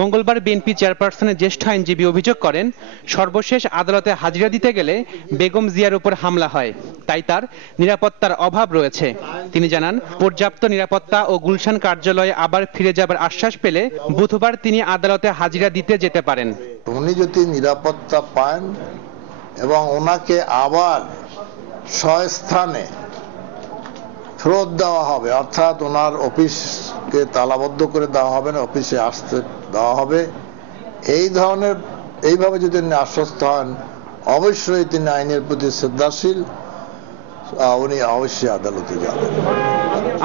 মঙ্গলবার বিএনপি চেয়ারপারসনের জ্যেষ্ঠ আইনজীবী অভিযোগ করেন, সর্বশেষ আদালতে হাজিরা দিতে গেলে বেগম জিয়ার উপর হামলা হয়, তাই তার নিরাপত্তার অভাব রয়েছে। তিনি জানান, পর্যাপ্ত নিরাপত্তা ও গুলশান কার্যালয়ে আবার ফিরে যাবার আশ্বাস পেলে বুধবার তিনি আদালতে হাজিরা দিতে যেতে পারেন। উনি যদি নিরাপত্তা পান এবং ওনাকে আবার স্বস্থানে ফেরত দেওয়া হবে, অর্থাৎ ওনার অফিসকে তালাবদ্ধ করে দেওয়া হবে না, অফিসে আসতে দেওয়া হবে, এইভাবে যদি তিনি আশ্বস্ত হন, অবশ্যই তিনি আইনের প্রতি শ্রদ্ধাশীল, উনি অবশ্যই আদালতে যাবেন।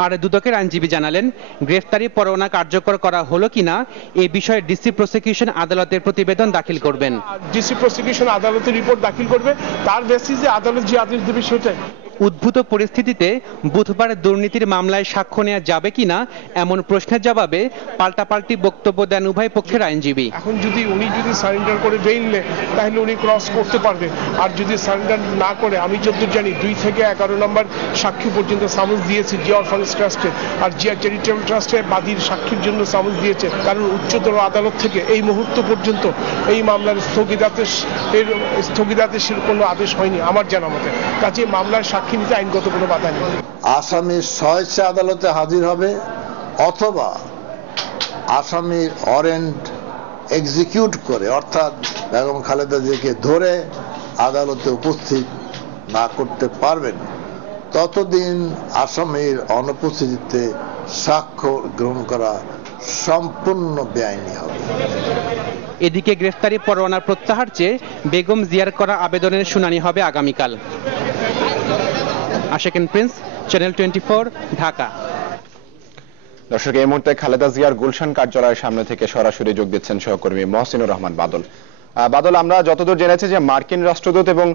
আর দুদকের আইনজীবী জানালেন, গ্রেফতারি পরোয়ানা কার্যকর করা হলো কিনা এই বিষয়ে ডিসি প্রসিকিউশন আদালতের প্রতিবেদন দাখিল করবেন। ডিসি প্রসিকিউশন আদালতের রিপোর্ট দাখিল করবে, তার বেসিসে আদালত যে আদেশ দেবে সেটাই। উদ্ভূত পরিস্থিতিতে বুধবার দুর্নীতির মামলায় সাক্ষ্য নেওয়া যাবে কিনা এমন প্রশ্নের জবাবে পাল্টাপাল্টি বক্তব্য দেন উভয় পক্ষের আইনজীবী। এখন উনি যদি সারেন্ডার করে বেইল নেন, তাহলে উনি ক্রস করতে পারবে। আর যদি সারেন্ডার না করে, আমি যতদূর জানি 2 থেকে 11 নম্বর সাক্ষী পর্যন্ত সামন্স দিয়েছে জিয়া অরফানেজ ট্রাস্টে, আর জিয়া চ্যারিটেবল ট্রাস্টে বাদীর সাক্ষীর জন্য সামন্স দিয়েছে। কারণ উচ্চতর আদালত থেকে এই মুহূর্ত পর্যন্ত এই মামলার স্থগিতাদেশের কোনো আদেশ হয়নি আমার জানা মতে। কাজে মামলার নিতে আইনগত কোনো বাধা নেই। আসামি স্বেচ্ছা আদালতে হাজির হবে অথবা আসামির ওয়ারেন্ট এক্সিকিউট করে, অর্থাৎ বেগম খালেদা জিয়াকে ধরে আদালতে উপস্থিত না করতে পারবেন ততদিন আসামির অনুপস্থিতিতে সাক্ষ্য গ্রহণ করা সম্পূর্ণ বেআইনি হবে। এদিকে গ্রেফতারি পরোয়ানার প্রত্যাহার চেয়ে বেগম জিয়ার করা আবেদনের শুনানি হবে আগামীকাল। আশিকুন প্রিন্স, চ্যানেল 24, ঢাকা। দর্শক, এই মুহূর্তে খালেদা জিয়ার গুলশান কার্যালয়ের সামনে থেকে সরাসরি যোগ দিচ্ছেন সহকর্মী মহসিনুর রহমান বাদল। বাদল, আমরা যতদূর জেনেছি যে মার্কিন রাষ্ট্রদূত এবং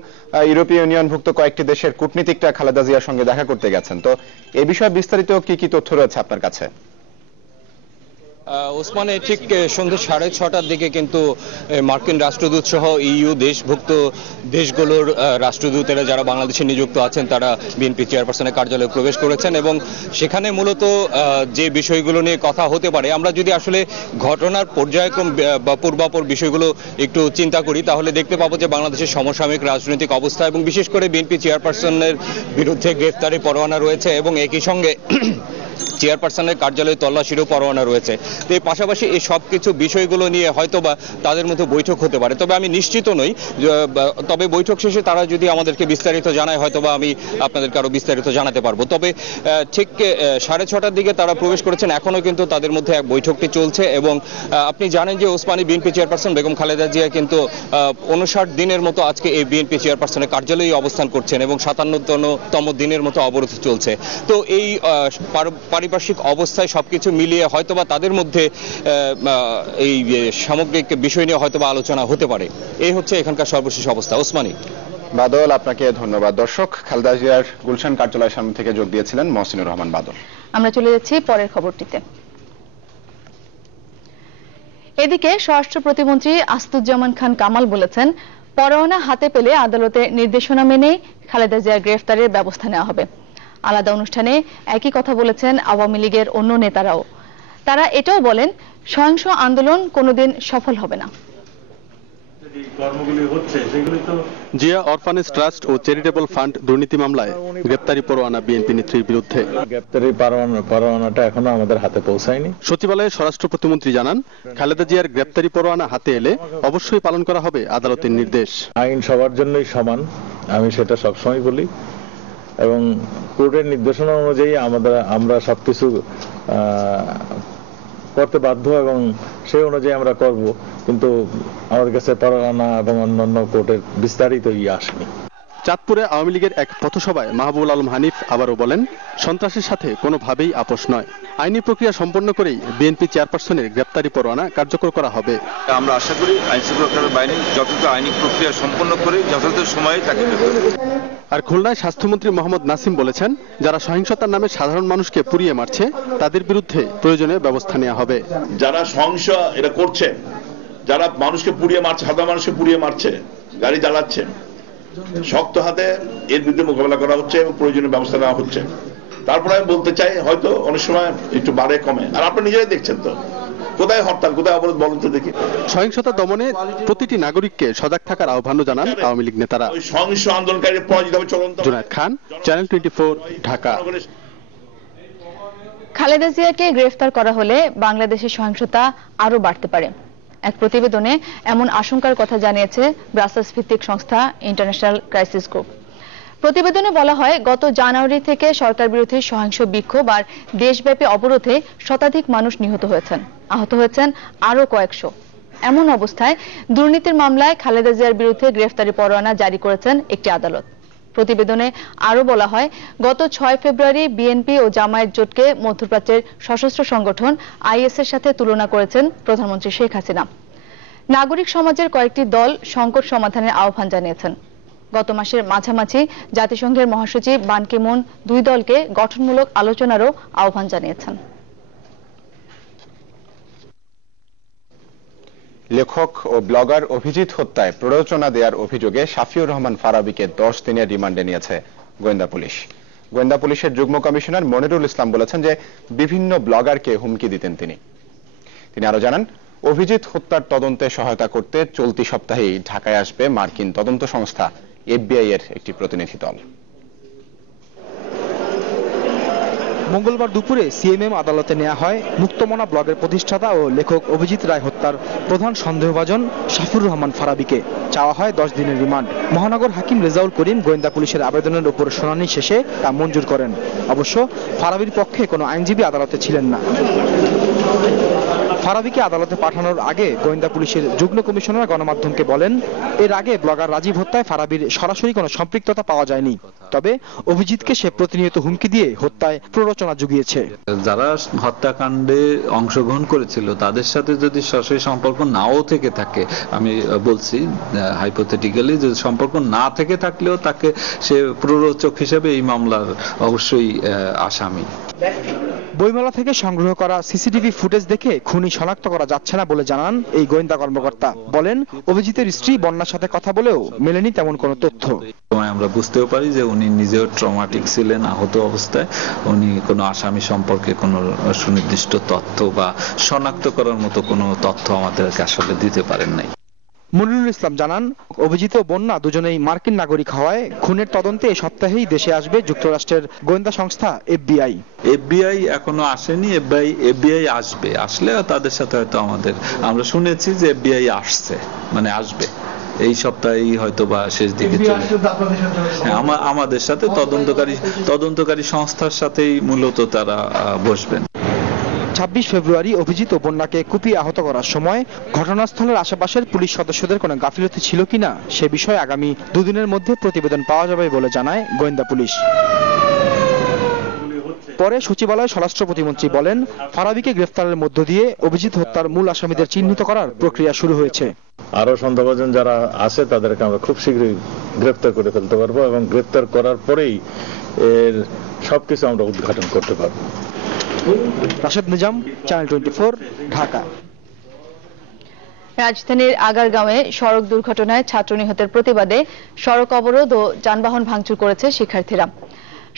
ইউরোপীয় ইউনিয়নভুক্ত কয়েকটি দেশের কূটনীতিকরা খালেদা জিয়ার সঙ্গে দেখা করতে গেছেন, তো এই বিষয়ে বিস্তারিত কি কি তথ্য রয়েছে আপনার কাছে? ওসমানে, ঠিক সন্ধ্যে 6:30টার দিকে কিন্তু মার্কিন রাষ্ট্রদূত সহ ইইউ দেশভুক্ত দেশগুলোর রাষ্ট্রদূতেরা যারা বাংলাদেশে নিযুক্ত আছেন তারা বিএনপি চেয়ারপারসনের কার্যালয়ে প্রবেশ করেছেন এবং সেখানে মূলত যে বিষয়গুলো নিয়ে কথা হতে পারে, আমরা যদি আসলে ঘটনার পর্যায়ক্রম বা পূর্বাপর বিষয়গুলো একটু চিন্তা করি তাহলে দেখতে পাবো যে বাংলাদেশের সমসাময়িক রাজনৈতিক অবস্থা এবং বিশেষ করে বিএনপি চেয়ারপারসনের বিরুদ্ধে গ্রেফতারি পরোয়ানা রয়েছে এবং একই সঙ্গে চেয়ারপারসনের কার্যালয়ে তল্লাশিরও পরোয়ানা রয়েছে। তো এই পাশাপাশি এই সব কিছু বিষয়গুলো নিয়ে হয়তোবা তাদের মধ্যে বৈঠক হতে পারে, তবে আমি নিশ্চিত নই। তবে বৈঠক শেষে তারা যদি আমাদেরকে বিস্তারিত জানায় হয়তোবা আমি আপনাদেরকে আরো বিস্তারিত জানাতে পারবো। তবে ঠিক 6:30টার দিকে তারা প্রবেশ করেছেন, এখনো কিন্তু তাদের মধ্যে এক বৈঠকটি চলছে এবং আপনি জানেন যে ওসমানী বিএনপি চেয়ারপারসন বেগম খালেদা জিয়া কিন্তু 59 দিনের মতো আজকে এই বিএনপি চেয়ারপারসনের কার্যালয়ে অবস্থান করছেন এবং 57তম দিনের মতো অবরোধ চলছে। তো এই পারিপার্শ্বিক অবস্থায় সবকিছু মিলিয়ে হয়তোবা তাদের মধ্যে এই সামগ্রিক বিষয় নিয়ে হয়তোবা আলোচনা হতে পারে। এই হচ্ছে এখানকার সর্বশেষ অবস্থা। ওসমানী। বাদল, আপনাকে ধন্যবাদ। দর্শক, খালেদা জিয়ার গুলশান কার্যালয়ের সামনে থেকে যোগ দিয়েছিলেন মহসিনুর রহমান বাদল। আমরা চলে যাচ্ছি পরের খবরটিতে। এদিকে স্বরাষ্ট্র প্রতিমন্ত্রী আসাদুজ্জামান খান কামাল বলেছেন, পরোয়ানা হাতে পেলে আদালতের নির্দেশনা মেনে খালেদা জিয়ার গ্রেফতারের ব্যবস্থা নেওয়া হবে। আলাদা অনুষ্ঠানে একই কথা বলেছেন আওয়ামী লীগের অন্য নেতারাও। তারা এটাও বলেন, সহিংস আন্দোলন কোনোদিন সফল হবে না। জিয়া অরফানেজ ট্রাস্ট ও চ্যারিটেবল ফান্ড দুর্নীতি মামলায় গ্রেপ্তারি পরোয়ানা বিএনপি নেত্রীর বিরুদ্ধে। গ্রেপ্তারি পরোয়ানাটা এখনো আমাদের হাতে পৌঁছায়নি। সচিবালয়ে স্বরাষ্ট্র প্রতিমন্ত্রী জানান, খালেদা জিয়ার গ্রেপ্তারি পরোয়ানা হাতে এলে অবশ্যই পালন করা হবে আদালতের নির্দেশ। আইন সবার জন্যই সমান, আমি সেটা সবসময় বলি এবং কোর্টের নির্দেশনা অনুযায়ী আমরা সবকিছু করতে বাধ্য এবং সেই অনুযায়ী আমরা করব, কিন্তু আমাদের কাছে পরোয়ানা এবং অন্যান্য কোর্টের বিস্তারিত আসেনি। চাঁদপুরে আওয়ামী লীগের এক পথসভায় মাহবুবুল আলম হানিফ আবারও বলেন, সন্ত্রাসের সাথে কোনোভাবেই আপোষ নয়। আইনি প্রক্রিয়া সম্পন্ন করেই বিএনপি চেয়ারপারসনের গ্রেপ্তারি পরোয়ানা কার্যকর করা হবে। আমরা আশা করি আইনশৃঙ্খলা বাহিনী যথাযথ আইনি প্রক্রিয়া সম্পন্ন করে যথাযথ সময়ে তাকে আর খুলনায় স্বাস্থ্যমন্ত্রী মোহাম্মদ নাসিম বলেছেন, যারা সহিংসতার নামে সাধারণ মানুষকে পুড়িয়ে মারছে তাদের বিরুদ্ধে প্রয়োজনীয় ব্যবস্থা নেওয়া হবে। যারা সহিংস এটা করছে, যারা মানুষকে পুড়িয়ে মারছে, সাধারণ মানুষকে পুড়িয়ে মারছে, গাড়ি জ্বালাচ্ছে, শক্ত হাতে এর বিরুদ্ধে মোকাবেলা করা হচ্ছে এবং প্রয়োজনীয় ব্যবস্থা নেওয়া হচ্ছে। তারপরে আমি বলতে চাই, হয়তো অনেক সময় একটু বাড়ে কমে, আর আপনি নিজেরাই দেখছেন তো কোথায় হরতাল, কোথায় অবরোধ বলুন তো দেখি। সহিংসতা দমনে প্রতিটি নাগরিককে সজাগ থাকার আহ্বানও জানান আওয়ামী লীগ নেতারা। সহিংস আন্দোলনকারী পরাজিত হবে চলন্ত। জুনায়েদ খান, চ্যানেল 24, ঢাকা। খালেদা জিয়াকে গ্রেফতার করা হলে বাংলাদেশের সহিংসতা আরো বাড়তে পারে। এক প্রতিবেদনে এমন আশঙ্কার কথা জানিয়েছে ব্রাসেলস ভিত্তিক সংস্থা ইন্টারন্যাশনাল ক্রাইসিস গ্রুপ। প্রতিবেদনে বলা হয়, গত জানুয়ারি থেকে সরকার বিরোধী সহিংস বিক্ষোভ আর দেশব্যাপী অবরোধে শতাধিক মানুষ নিহত হয়েছেন, আহত হয়েছেন আরো কয়েকশো। এমন অবস্থায় দুর্নীতির মামলায় খালেদা জিয়ার বিরুদ্ধে গ্রেফতারি পরোয়ানা জারি করেছেন একটি আদালত। প্রতিবেদনে আরো বলা হয়, গত 6 ফেব্রুয়ারি বিএনপি ও জামায়াত জোটকে মধ্যপ্রাচ্যের সশস্ত্র সংগঠন আইএস এর সাথে তুলনা করেছেন প্রধানমন্ত্রী শেখ হাসিনা। নাগরিক সমাজের কয়েকটি দল সংকট সমাধানের আহ্বান জানিয়েছেন। গত মাসের মাঝামাঝি জাতিসংঘের মহাসচিব বান কি মুন দুই দলকে গঠনমূলক আলোচনারও আহ্বান জানিয়েছেন। লেখক ও ব্লগার অভিজিৎ হত্যায় প্ররোচনা দেওয়ার অভিযোগে শাফিউর রহমান ফারাবীকে 10 দিনের রিমান্ডে নিয়েছে গোয়েন্দা পুলিশ। গোয়েন্দা পুলিশের যুগ্ম কমিশনার মনিরুল ইসলাম বলেছেন যে বিভিন্ন ব্লগারকে হুমকি দিতেন তিনি আরো জানান, অভিজিৎ হত্যার তদন্তে সহায়তা করতে চলতি সপ্তাহেই ঢাকায় আসবে মার্কিন তদন্ত সংস্থা FBI এর একটি প্রতিনিধি দল। মঙ্গলবার দুপুরে সিএমএম আদালতে নেওয়া হয় মুক্তমনা ব্লগের প্রতিষ্ঠাতা ও লেখক অভিজিৎ রায় হত্যার প্রধান সন্দেহভাজন শাফিউর রহমান ফারাবীকে। চাওয়া হয় 10 দিনের রিমান্ড। মহানগর হাকিম রেজাউল করিম গোয়েন্দা পুলিশের আবেদনের উপর শুনানি শেষে তা মঞ্জুর করেন। অবশ্য ফারাবীর পক্ষে কোনো আইনজীবী আদালতে ছিলেন না। ফারাবীকে আদালতে পাঠানোর আগে গোয়েন্দা পুলিশের যুগ্ম কমিশনার গণমাধ্যমকে বলেন, এর আগে ব্লগার রাজীব হত্যায় ফারাবীর সরাসরি কোনো সম্পৃক্ততা পাওয়া যায়নি, তবে অভিজিৎকে সে প্রতিনিয়ত হুমকি দিয়ে হত্যায় প্ররোচনা জুগিয়েছে। যারা হত্যাকাণ্ডে অংশগ্রহণ করেছিল তাদের সাথে যদি সরাসরি সম্পর্ক নাও থেকে থাকে, আমি বলছি হাইপোথেটিক্যালি, যদি সম্পর্ক না থেকে থাকলেও তাকে সে প্ররোচক হিসেবে এই মামলার অবশ্যই আসামি। বইমেলা থেকে সংগ্রহ করা সিসিটিভি ফুটেজ দেখে খুনি শনাক্ত করা যাচ্ছে না বলে জানান এই গোয়েন্দা কর্মকর্তা। বলেন, অভিজিতের স্ত্রী বন্যার সাথে কথা বলেও মেলেনি তেমন কোনো তথ্য। আমরা বুঝতেও পারি যে উনি নিজেও ট্রমাটিক ছিলেন, আহত অবস্থায়। উনি কোনো আসামি সম্পর্কে কোনো সুনির্দিষ্ট তথ্য বা শনাক্ত করার মতো কোনো তথ্য আমাদেরকে আসলে দিতে পারেন নাই। মনিরুল ইসলাম জানান, অভিজিৎ ও বন্যা দুজনেই মার্কিন নাগরিক হওয়ায় খুনের তদন্তে এই সপ্তাহেই দেশে আসবে যুক্তরাষ্ট্রের গোয়েন্দা সংস্থা FBI। FBI এখনো আসেনি, FBI আসবে। আসলে তাদের সাথে হয়তো আমরা শুনেছি যে FBI আসছে, মানে আসবে এই সপ্তাহেই হয়তো বা শেষ দিকে আমাদের সাথে তদন্তকারী সংস্থার সাথেই মূলত তারা বসবেন। 26 ফেব্রুয়ারি অভিজিৎ ও বন্যাকে কুপিয়ে আহত করার সময় ঘটনাস্থলের আশেপাশের পুলিশ সদস্যদের কোনো গাফিলতি ছিল কিনা সে বিষয়ে আগামী 2 দিনের মধ্যে প্রতিবেদন পাওয়া যাবে বলে জানায় গোয়েন্দা পুলিশ। পরে সচিবালয়ে স্বরাষ্ট্র প্রতিমন্ত্রী বলেন, ফারাবীকে গ্রেফতারের মধ্য দিয়ে অভিজিৎ হত্যার মূল আসামিদের চিহ্নিত করার প্রক্রিয়া শুরু হয়েছে। আরো সন্দেহভাজন যারা আছে তাদেরকে আমরা খুব শীঘ্রই গ্রেফতার করে ফেলতে পারবো এবং গ্রেফতার করার পরেই এর সবকিছু আমরা উদ্ঘাটন করতে পারবো। রাশেদ নিজাম, চ্যানেল 24, ঢাকা। রাজধানীর আগারগাঁওয়ে সড়ক দুর্ঘটনায় ছাত্র নিহতের প্রতিবাদে সড়ক অবরোধ ও যানবাহন ভাঙচুর করেছে শিক্ষার্থীরা।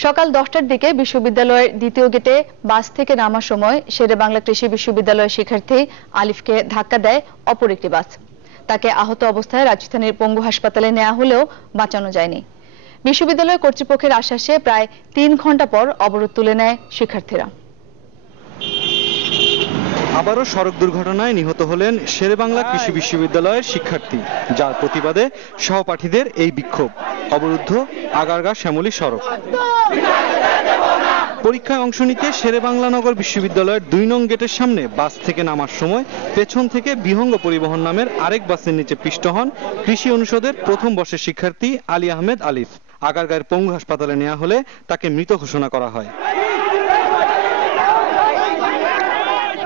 সকাল 10টার দিকে বিশ্ববিদ্যালয়ের দ্বিতীয় গেটে বাস থেকে নামার সময় শেরে বাংলা কৃষি বিশ্ববিদ্যালয়ের শিক্ষার্থী আলিফকে ধাক্কা দেয় অপর একটি বাস। তাকে আহত অবস্থায় রাজধানীর পঙ্গু হাসপাতালে নেওয়া হলেও বাঁচানো যায়নি। বিশ্ববিদ্যালয় কর্তৃপক্ষের আশ্বাসে প্রায় 3 ঘন্টা পর অবরোধ তুলে নেয় শিক্ষার্থীরা। আবারও সড়ক দুর্ঘটনায় নিহত হলেন শেরেবাংলা কৃষি বিশ্ববিদ্যালয়ের শিক্ষার্থী, যার প্রতিবাদে সহপাঠীদের এই বিক্ষোভ। অবরুদ্ধ আগারগাঁ শ্যামলী সড়ক। পরীক্ষায় অংশ নিতে শেরেবাংলা নগর বিশ্ববিদ্যালয়ের 2 নং গেটের সামনে বাস থেকে নামার সময় পেছন থেকে বিহঙ্গ পরিবহন নামের আরেক বাসের নিচে পিষ্ট হন কৃষি অনুষদের প্রথম বর্ষের শিক্ষার্থী আলী আহমেদ আলিফ। আগারগাঁয়ের পঙ্গু হাসপাতালে নেওয়া হলে তাকে মৃত ঘোষণা করা হয়।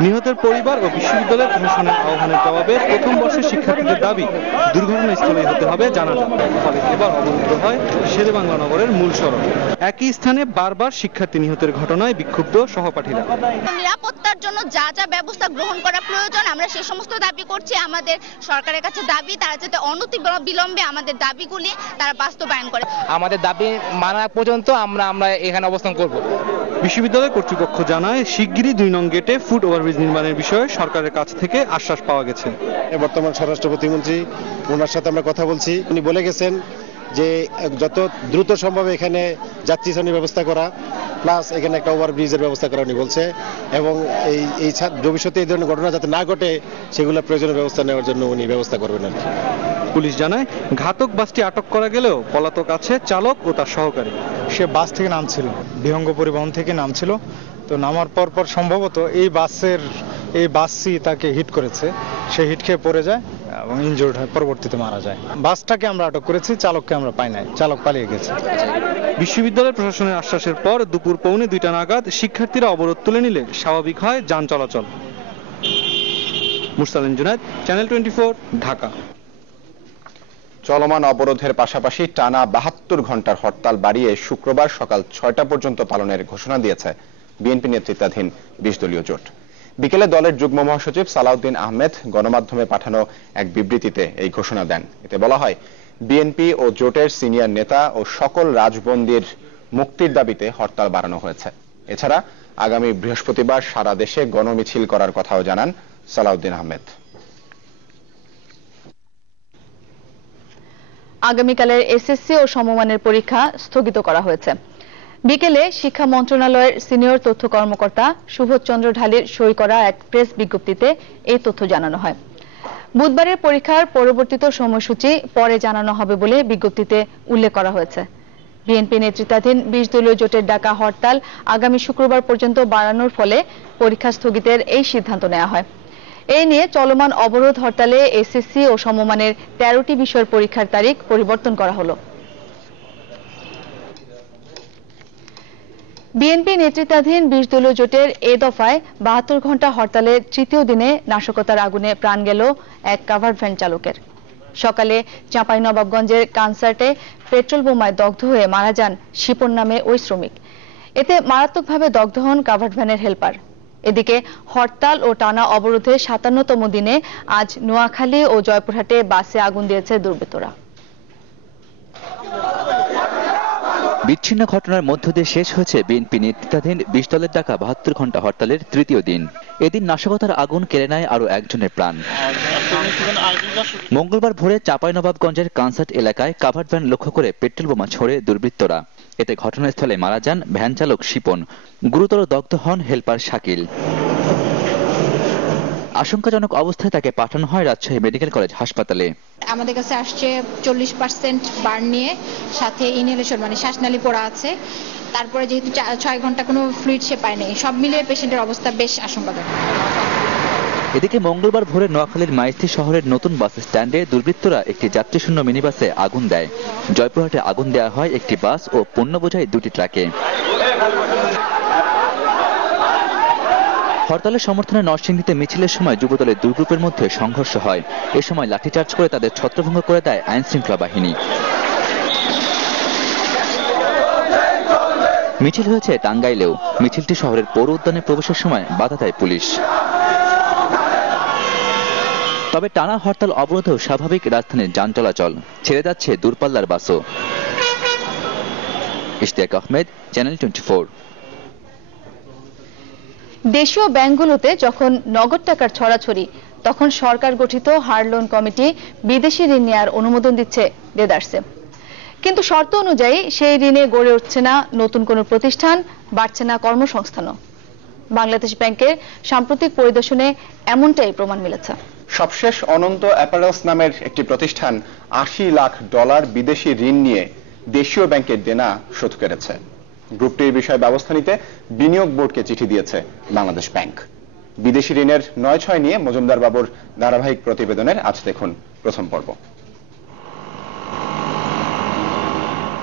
নিহতের পরিবার ও বিশ্ববিদ্যালয়ের প্রশাসনের আহ্বানের জবাবে প্রথম বর্ষের শিক্ষার্থীদের দাবি দুর্ঘটনাস্থলেই হতে হবে জানাজা। ফলে এবার অবরুদ্ধ হয় শেরেবাংলা নগরের মূল সড়ক। একই স্থানে বারবার শিক্ষার্থী নিহতের ঘটনায় বিক্ষুব্ধ সহপাঠীরা। নিরাপত্তার জন্য যা যা ব্যবস্থা গ্রহণ করা প্রয়োজন আমরা সেই সমস্ত দাবি করছি। আমাদের সরকারের কাছে দাবি তারা যাতে অনতিবিলম্বে আমাদের দাবিগুলি তারা বাস্তবায়ন করে। আমাদের দাবি মানা পর্যন্ত আমরা এখানে অবস্থান করব। বিশ্ববিদ্যালয় কর্তৃপক্ষ জানায় শিগগিরই 2 নং গেটে ফুট ওভার ওভারব্রিজ নির্মাণের বিষয়ে সরকারের কাছ থেকে আশ্বাস পাওয়া গেছে। বর্তমান স্বরাষ্ট্র প্রতিমন্ত্রী, ওনার সাথে আমরা কথা বলছি, উনি বলে গেছেন যে যত দ্রুত সম্ভব এখানে যাত্রী শ্রেণীর ব্যবস্থা করা, প্লাস এখানে একটা ওভারব্রিজের ব্যবস্থা করা উনি বলছে, এবং এই ভবিষ্যতে এই ধরনের ঘটনা যাতে না ঘটে সেগুলো প্রয়োজনীয় ব্যবস্থা নেওয়ার জন্য উনি ব্যবস্থা করবেন আর কি। পুলিশ জানায় ঘাতক বাসটি আটক করা গেলেও পলাতক আছে চালক ও তার সহকারী। সে বাস থেকে নামছিল, বিহঙ্গ পরিবহন থেকে নামছিল, তো নামার পর সম্ভবত এই বাসই তাকে হিট করেছে, সে হিট খেয়ে পড়ে যায় এবং ইনজুর্ড হয়, পরবর্তীতে মারা যায়। বাসটাকে আমরা আটক করেছি, চালককে আমরা পাই নাই, চালক পালিয়ে গেছে। বিশ্ববিদ্যালয় প্রশাসনের আশ্বাসের পর দুপুর 1:45 নাগাদ শিক্ষার্থীরা অবরোধ তুলে নিলে স্বাভাবিক হয় যান চলাচল। মুরসালিন জুনায়েদ, চ্যানেল 24, ঢাকা। চলমান অবরোধের পাশাপাশি টানা 72 ঘন্টার হরতাল বাড়িয়ে শুক্রবার সকাল 6টা পর্যন্ত পালনের ঘোষণা দিয়েছে বিএনপি নেতৃত্বাধীন 20 দলীয় জোট। বিকেলে দলের যুগ্ম মহাসচিব সালাউদ্দিন আহমেদ গণমাধ্যমে পাঠানো এক বিবৃতিতে এই ঘোষণা দেন। এতে বলা হয়, বিএনপি ও জোটের সিনিয়র নেতা ও সকল রাজবন্দীর মুক্তির দাবিতে হরতাল বাড়ানো হয়েছে। এছাড়া আগামী বৃহস্পতিবার সারা দেশে গণমিছিল করার কথাও জানান সালাউদ্দিন আহমেদ। আগামীকালের এসএসসি ও সমমানের পরীক্ষা স্থগিত করা হয়েছে। বিকেলে শিক্ষা মন্ত্রণালয়ের সিনিয়র তথ্য কর্মকর্তা সুবোধ চন্দ্র ঢালির সই করা এক প্রেস বিজ্ঞপ্তিতে এই তথ্য জানানো হয়। বুধবারের পরীক্ষার পরবর্তীত সময়সূচি পরে জানানো হবে বলে বিজ্ঞপ্তিতে উল্লেখ করা হয়েছে। বিএনপি নেতৃত্বাধীন 20 দলীয় জোটের ডাকা হরতাল আগামী শুক্রবার পর্যন্ত বাড়ানোর ফলে পরীক্ষা স্থগিতের এই সিদ্ধান্ত নেওয়া হয়। এই নিয়ে চলমান অবরোধ হরতালে এসএসসি ও সমমানের 13টি বিষয়ের পরীক্ষার তারিখ পরিবর্তন করা হলো। বিএনপি নেতৃত্বাধীন 20 দলীয় জোটের এ দফায় 72 ঘন্টা হরতালের তৃতীয় দিনে নাশকতার আগুনে প্রাণ গেল এক কাভার্ড ভ্যান চালকের। সকালে চাঁপাইনবাবগঞ্জের কানসার্টে পেট্রোল বোমায় দগ্ধ হয়ে মারা যান শিপন নামে ওই শ্রমিক। এতে মারাত্মকভাবে দগ্ধ হন কাভার্ড ভ্যানের হেলপার। এদিকে হরতাল ও টানা অবরোধে 57তম দিনে আজ নোয়াখালী ও জয়পুরহাটে বাসে আগুন দিয়েছে দুর্বৃত্তরা। বিচ্ছিন্ন ঘটনার মধ্য দিয়ে শেষ হয়েছে বিএনপি নেতৃত্বাধীন 20 দলের ডাকা 72 ঘন্টা হরতালের তৃতীয় দিন। এদিন নাশকতার আগুন কেড়ে নেয় আরো একজনের প্রাণ। মঙ্গলবার ভোরে চাঁপাইনবাবগঞ্জের কানসার্ট এলাকায় কাভার্ড ভ্যান লক্ষ্য করে পেট্রোল বোমা ছোড়ে দুর্বৃত্তরা। এতে ঘটনাস্থলে মারা যান ভ্যান চালক শিপন, গুরুতর দগ্ধ হন হেলপার শাকিল। আশঙ্কাজনক অবস্থায় তাকে পাঠানো হয় রাজশাহী মেডিকেল কলেজ হাসপাতালে। আমাদের কাছে আসছে 40% বার্ন নিয়ে, সাথে ইনহেলেশন মানে শ্বাসনালী পোড়া আছে। তারপরে যেহেতু 6 ঘন্টা কোনো ফ্লুইড সে পায়নি, সব মিলিয়ে পেশেন্টের অবস্থা বেশ আশঙ্কাজনক। এদিকে মঙ্গলবার ভোরে নোয়াখালীর মাইথি শহরের নতুন বাস স্ট্যান্ডে দুর্বৃত্তরা একটি যাত্রীশূন্য মিনিবাসে আগুন দেয়। জয়পুরহাটে আগুন দেওয়া হয় একটি বাস ও পণ্য বোঝাই 2টি ট্রাকে। হরতালের সমর্থনে নরসিংদীতে মিছিলের সময় যুবদলের দুই গ্রুপের মধ্যে সংঘর্ষ হয়। এ সময় লাঠিচার্জ করে তাদের ছত্রভঙ্গ করে দেয় আইন শৃঙ্খলা বাহিনী। মিছিল হয়েছে টাঙ্গাইলেও। মিছিলটি শহরের পৌর উদ্যানে প্রবেশের সময় বাধা দেয় পুলিশ। তবে টানা হরতাল অবরোধেও স্বাভাবিক রাজধানীর যান চলাচল, ছেড়ে যাচ্ছে দূরপাল্লার বাসও। ইশতিয়াক আহমেদ, চ্যানেল 24। দেশীয় ব্যাংকগুলোতে যখন নগদ টাকার ছড়াছড়ি, তখন সরকার গঠিত হার লোন কমিটি বিদেশি ঋণ নেওয়ার অনুমোদন দিচ্ছে দেদারসে। কিন্তু শর্ত অনুযায়ী সেই ঋণে গড়ে উঠছে না নতুন কোনো প্রতিষ্ঠান, বাড়ছে না কর্মসংস্থানও। বাংলাদেশ ব্যাংকের সাম্প্রতিক পরিদর্শনে এমনটাই প্রমাণ মিলেছে। সবশেষ অনন্ত অ্যাপারেলস নামের একটি প্রতিষ্ঠান $80 লাখ বিদেশি ঋণ নিয়ে দেশীয় ব্যাংকের দেনা শোধ করেছে। গ্রুপটির বিষয়ে ব্যবস্থা নিতে বিনিয়োগ বোর্ডকে চিঠি দিয়েছে বাংলাদেশ ব্যাংক। বিদেশি ঋণের 9-6 নিয়ে মজুমদার বাবুর ধারাবাহিক প্রতিবেদনের আজ দেখুন প্রথম পর্ব।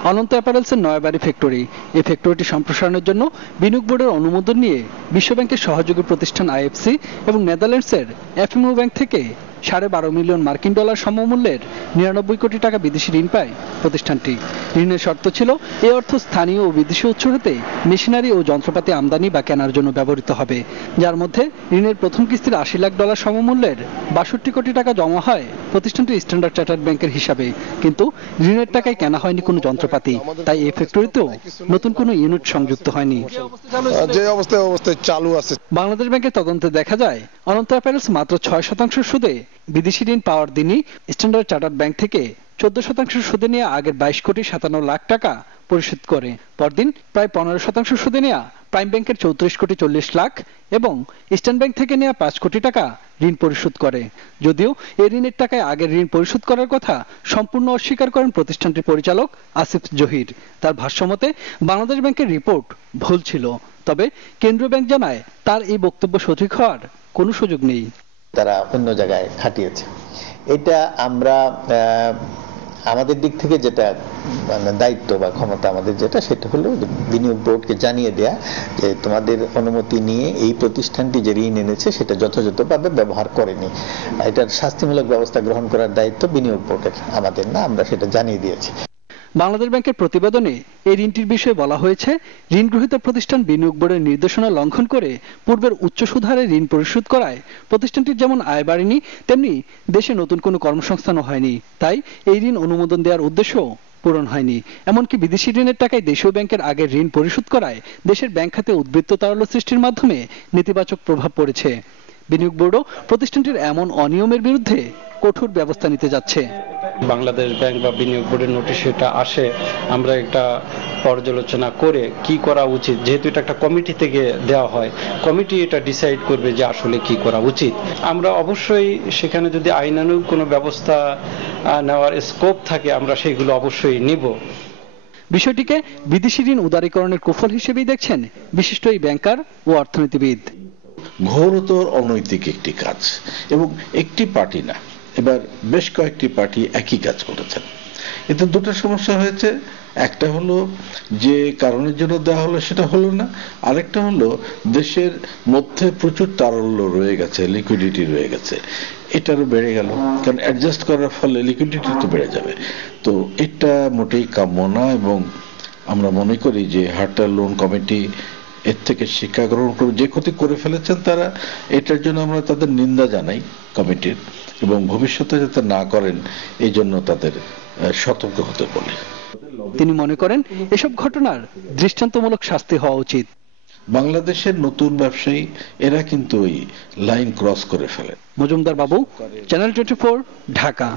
অনন্ত অ্যাপারেলসের নয়াবাড়ি ফ্যাক্টরি, এই ফ্যাক্টরিটি সম্প্রসারণের জন্য বিনিয়োগ বোর্ডের অনুমোদন নিয়ে বিশ্বব্যাংকের সহযোগী প্রতিষ্ঠান আইএফসি এবং নেদারল্যান্ডসের এফএমও ব্যাংক থেকে $12.5 মিলিয়ন মার্কিন ডলার সমমূল্যের 99 কোটি টাকা বিদেশি ঋণ পায় প্রতিষ্ঠানটি। ঋণের শর্ত ছিল এই অর্থ স্থানীয় ও বিদেশি উৎস হতে মেশিনারি ও যন্ত্রপাতি আমদানি বা কেনার জন্য ব্যবহৃত হবে, যার মধ্যে ঋণের প্রথম কিস্তির $80 লাখ সমমূল্যের 62 কোটি টাকা জমা হয় প্রতিষ্ঠানটি স্ট্যান্ডার্ড চার্টার্ড ব্যাংকের হিসাবে। কিন্তু ঋণের টাকায় কেনা হয়নি কোনো যন্ত্রপাতি, তাই এই ফ্যাক্টরিতেও নতুন কোনো ইউনিট সংযুক্ত হয়নি। যে অবস্থায় চালু আছে। বাংলাদেশ ব্যাংকের তদন্তে দেখা যায় অনন্ত অ্যাপারেলস মাত্র 6% সুদে বিদেশি ঋণ পাওয়ার দিনই স্ট্যান্ডার্ড চার্টার্ড ব্যাংক থেকে 14% সুদে নিয়ে আগের 22,57 লাখ টাকা পরিশোধ করে। পরদিন প্রায় 15% সুদে নেওয়া প্রাইম ব্যাংকের 34,40 লাখ এবং ইস্টার্ন ব্যাংক থেকে নেওয়া 5 কোটি টাকা ঋণ পরিশোধ করে। যদিও এই ঋণের টাকায় আগের ঋণ পরিশোধ করার কথা সম্পূর্ণ অস্বীকার করেন প্রতিষ্ঠানটির পরিচালক আসিফ জহির। তার ভাষ্যমতে বাংলাদেশ ব্যাংকের রিপোর্ট ভুল ছিল, তবে কেন্দ্রীয় ব্যাংক জানায় তার এই বক্তব্য সঠিক হওয়ার কোনো সুযোগ নেই। তারা অন্য জায়গায় খাটিয়েছে। এটা আমরা আমাদের দিক থেকে যেটা দায়িত্ব বা ক্ষমতা আমাদের যেটা, সেটা হলো বিনিয়োগ বোর্ডকে জানিয়ে দেয়া যে তোমাদের অনুমতি নিয়ে এই প্রতিষ্ঠানটি যে ঋণ এনেছে সেটা যথাযথভাবে ব্যবহার করেনি, এটার শাস্তিমূলক ব্যবস্থা গ্রহণ করার দায়িত্ব বিনিয়োগ বোর্ডের, আমাদের না। আমরা সেটা জানিয়ে দিয়েছি। বাংলাদেশ ব্যাংকের প্রতিবেদনে এই ঋণটির বিষয়ে বলা হয়েছে, ঋণ গ্রহীত প্রতিষ্ঠান বিনিয়োগ বোর্ডের নির্দেশনা লঙ্ঘন করে পূর্বের উচ্চ সুদ হারে ঋণ পরিশোধ করায় প্রতিষ্ঠানটির যেমন আয় বাড়েনি, তেমনি দেশে নতুন কোনো কর্মসংস্থানও হয়নি। তাই এই ঋণ অনুমোদন দেওয়ার উদ্দেশ্য পূরণ হয়নি। এমনকি বিদেশি ঋণের টাকায় দেশীয় ব্যাংকের আগের ঋণ পরিশোধ করায় দেশের ব্যাংক খাতে উদ্বৃত্ত তারল্য সৃষ্টির মাধ্যমে নেতিবাচক প্রভাব পড়েছে। বিনিয়োগ বোর্ডও প্রতিষ্ঠানটির এমন অনিয়মের বিরুদ্ধে কঠোর ব্যবস্থা নিতে যাচ্ছে। বাংলাদেশ ব্যাংক বা বিনিয়োগ বোর্ডের নোটিশ এটা আসে, আমরা একটা পর্যালোচনা করে কি করা উচিত, যেহেতু এটা একটা কমিটি থেকে দেওয়া হয়, কমিটি এটা ডিসাইড করবে যে আসলে কি করা উচিত। আমরা অবশ্যই সেখানে যদি আইনানুগ কোনো ব্যবস্থা নেওয়ার স্কোপ থাকে আমরা সেগুলো অবশ্যই নিব। বিষয়টিকে বিদেশি ঋণ উদারীকরণের কুফল হিসেবেই দেখছেন বিশিষ্ট এই ব্যাংকার ও অর্থনীতিবিদ। ঘোরতর অনৈতিক একটি কাজ, এবং একটি পার্টি না, এবার বেশ কয়েকটি পার্টি একই কাজ করেছেন। এতে দুটো সমস্যা হয়েছে। একটা হলো যে কারণের জন্য দেওয়া হলো সেটা হলো না, আরেকটা হলো দেশের মধ্যে প্রচুর তারল্য রয়ে গেছে, লিকুইডিটি রয়ে গেছে, এটারও বেড়ে গেল, কারণ অ্যাডজাস্ট করার ফলে লিকুইডিটি তো বেড়ে যাবে। তো এটা মোটেই কাম্য না, এবং আমরা মনে করি যে হার্টার লোন কমিটি এর থেকে শিক্ষা গ্রহণ করে যে ক্ষতি করে ফেলেছেন তারা, এটার জন্য আমরা তাদের নিন্দা জানাই কমিটির, এবং ভবিষ্যতে যাতে না করেন এই জন্য তাদের সতর্ক হতে বলি। তিনি মনে করেন এসব ঘটনার দৃষ্টান্তমূলক শাস্তি হওয়া উচিত। বাংলাদেশের নতুন ব্যবসায়ী এরা কিন্তু ওই লাইন ক্রস করে ফেলেন। মজুমদার বাবু, চ্যানেল 24, ঢাকা।